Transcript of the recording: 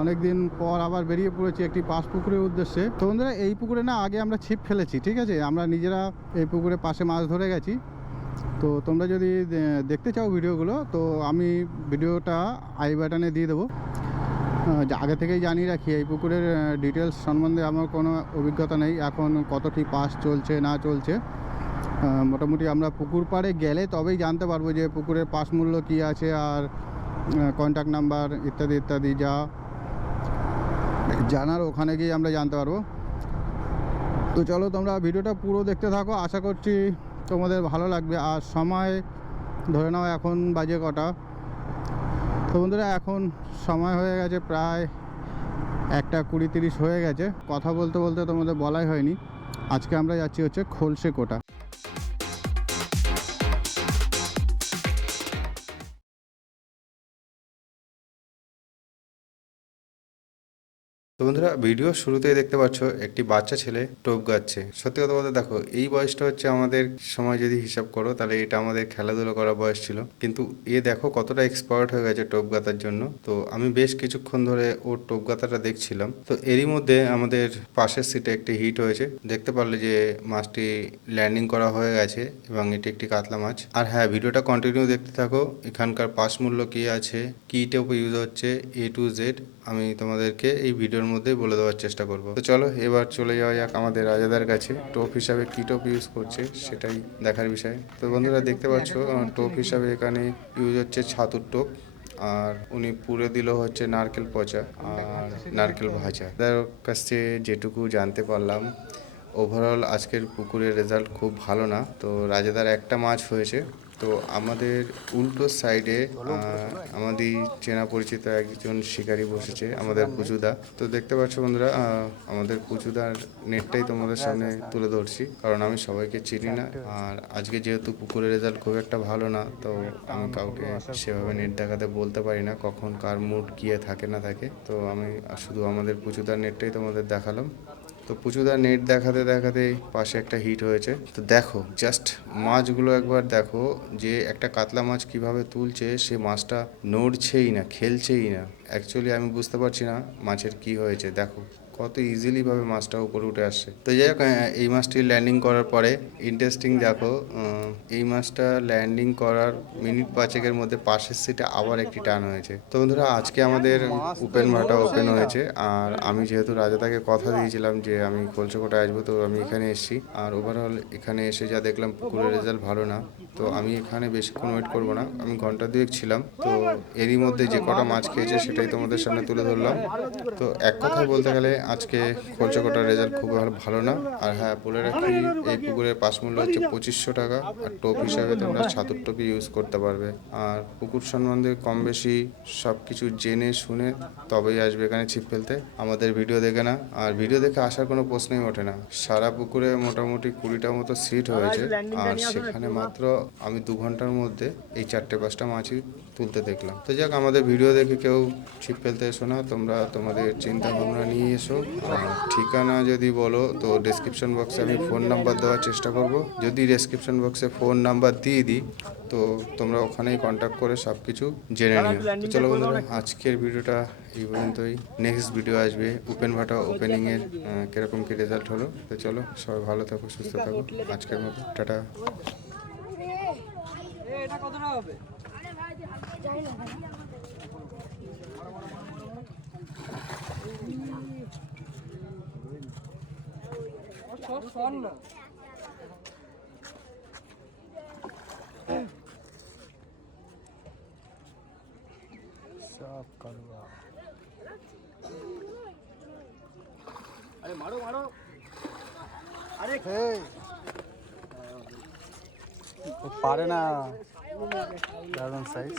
অনেক দিন পর আবার বেরিয়ে পড়েছি একটি পাশ পুকুরের উদ্দেশ্যে। তো বন্ধুরা, এই পুকুরে না আগে আমরা ছিপ ফেলেছি, ঠিক আছে? আমরা নিজেরা এই পুকুরে পাশে মাছ ধরে গেছি। তো তোমরা যদি দেখতে চাও ভিডিওগুলো, তো আমি ভিডিওটা আই বাটনে দিয়ে দেবো। আগে থেকেই জানিয়ে রাখি, এই পুকুরের ডিটেলস সম্বন্ধে আমার কোনো অভিজ্ঞতা নেই। এখন কতটি পাস চলছে, না চলছে মোটামুটি আমরা পুকুর পাড়ে গেলে তবেই জানতে পারব যে পুকুরের পাস মূল্য কী আছে, আর কন্ট্যাক্ট নাম্বার ইত্যাদি ইত্যাদি, যা জানার ওখানে গিয়ে আমরা জানতে পারব। তো চলো তোমরা ভিডিওটা পুরো দেখতে থাকো, আশা করছি তোমাদের ভালো লাগবে। আর সময় ধরে নাও, এখন বাজে কটা। তো বন্ধুরা, এখন সময় হয়ে গেছে প্রায় একটা কুড়ি তিরিশ হয়ে গেছে। কথা বলতে বলতে তোমাদের বলাই হয়নি। আজকে আমরা যাচ্ছি হচ্ছে খোলসে কোটা। তো বন্ধুরা ভিডিও শুরুতেই দেখতে পাচ্ছ একটি বাচ্চা ছেলে টোপ গাচ্ছে। সত্যি কথা বলতে দেখো, এই বয়সটা হচ্ছে আমাদের সময় যদি হিসাব করো, তাহলে এটা আমাদের খেলাধুলো করার বয়স ছিল। কিন্তু এ দেখো কতটা এক্সপার্ট হয়ে গেছে টোপ গাতার জন্য। তো আমি বেশ কিছুক্ষণ ধরে ওর টোপ গাতাটা দেখছিলাম। তো এরই মধ্যে আমাদের পাশের সিটে একটি হিট হয়েছে। দেখতে পারলে যে মাছটি ল্যান্ডিং করা হয়ে গেছে এবং এটি একটি কাতলা মাছ। আর হ্যাঁ ভিডিওটা কন্টিনিউ দেখতে থাকো। এখানকার পাস মূল্য কী আছে? কী টেপ ইউজ হচ্ছে? এ টু জেড আমি তোমাদেরকে এই ভিডিওর মধ্যেই বলে দেওয়ার চেষ্টা করব। তো চলো, এবার চলে যাওয়া যাক আমাদের রাজাদার কাছে। টোপ হিসাবে কী টোপ ইউজ করছে সেটাই দেখার বিষয়। তো বন্ধুরা, দেখতে পাচ্ছ টোপ হিসাবে এখানে ইউজ হচ্ছে ছাতুর টোপ। আর উনি পুরে দিল হচ্ছে নারকেল পচা আর নারকেল ভাজা। তার কাছ থেকে যেটুকু জানতে পারলাম ওভারঅল আজকের পুকুরের রেজাল্ট খুব ভালো না। তো রাজাদার একটা মাছ হয়েছে তো আমাদের উল্টো সাইডে আমাদের চেনা পরিচিত একজন শিকারী বসেছে, আমাদের পুজুদা। তো দেখতে পাচ্ছ বন্ধুরা আমাদের পুজুদার নেটটাই তোমাদের সামনে তুলে ধরছি, কারণ আমি সবাইকে চিনি না। আর আজকে যেহেতু পুকুরের রেজাল্ট খুব একটা ভালো না, তো আমি কাউকে সেভাবে নেট দেখাতে বলতে পারি না, কখন কার মুড গিয়ে থাকে না থাকে। তো আমি শুধু আমাদের পুজুদার নেটটাই তোমাদের দেখালাম। তো পুচুদা নেট দেখাতে দেখাতে পাশে একটা হিট হয়েছে। তো দেখো জাস্ট মাছগুলো একবার দেখো যে একটা কাতলা মাছ কীভাবে তুলছে, সে মাছটা নড়ছেই না, খেলছেই না। অ্যাকচুয়ালি আমি বুঝতে পারছি না মাছের কি হয়েছে। দেখো। কত ইজিলি ভাবে মাছটা উপরে উঠে আসছে তো যাই হোক এই মাছটি ল্যান্ডিং করার পরে ইন্টারেস্টিং দেখো এই মাছটা ল্যান্ডিং করার মিনিট পাঁচেকের মধ্যে পাশের সিটে আবার একটি টান হয়েছে। তো বন্ধুরা, আজকে আমাদের ওপেন ভাটা ওপেন হয়েছে। আর আমি যেহেতু রাজাদাকে কথা দিয়েছিলাম যে আমি কলচকোটায় আসব, তো আমি এখানে এসেছি। আর ওভারঅল এখানে এসে যা দেখলাম, পুকুরের রেজাল্ট ভালো না। তো আমি এখানে বেশিক্ষণ ওয়েট করব না। আমি ঘণ্টা দুয়েক ছিলাম। তো এরই মধ্যে যে কটা মাছ খেয়েছে সেটাই তোমাদের সামনে তুলে ধরলাম। তো এক কথায় বলতে গেলে আজকে খরচকটার রেজাল্ট খুব ভালো- না। আর হ্যাঁ বলে রাখি এই পুকুরের পাশ মূল্য হচ্ছে পঁচিশশো টাকা। আর টোপ হিসাবে তোমরা ছাতুর টোপি ইউজ করতে পারবে। আর পুকুর সম্বন্ধে কম বেশি সব কিছু জেনে শুনে তবেই আসবে এখানে ছিপ ফেলতে। আমাদের ভিডিও দেখে না। আর ভিডিও দেখে আসার কোনো প্রশ্নই ওঠে না। সারা পুকুরে মোটামুটি কুড়িটার মতো সিট হয়েছে। আর সেখানে মাত্র আমি দু ঘণ্টার মধ্যে এই চারটে পাঁচটা মাছই তুলতে দেখলাম। তো যাক, আমাদের ভিডিও দেখে কেউ ছিপ ফেলতে এসো না। তোমরা তোমাদের চিন্তা ভাবনা নিয়ে এসো। আর ঠিকানা যদি বলো তো ডেসক্রিপশন বক্সে আমি ফোন নাম্বার দেওয়ার চেষ্টা করব। যদি ডেসক্রিপশন বক্সে ফোন নাম্বার দিয়ে দিই তো তোমরা ওখানেই কন্ট্যাক্ট করে সব কিছু জেনে নিও। তো চলো বন্ধুরা আজকের ভিডিওটা এই পর্যন্তই। নেক্সট ভিডিও আসবে ওপেন ভাটা ওপেনিংয়ের কীরকম কী রেজাল্ট হলো। তো চলো সবাই ভালো থাকো সুস্থ থাকো। আজকের মতো টাটা। এটা কতটা হবে সর সর না সব কালুয়া আরে মারো মারো। আরে পারে না। দারুণ সাইজ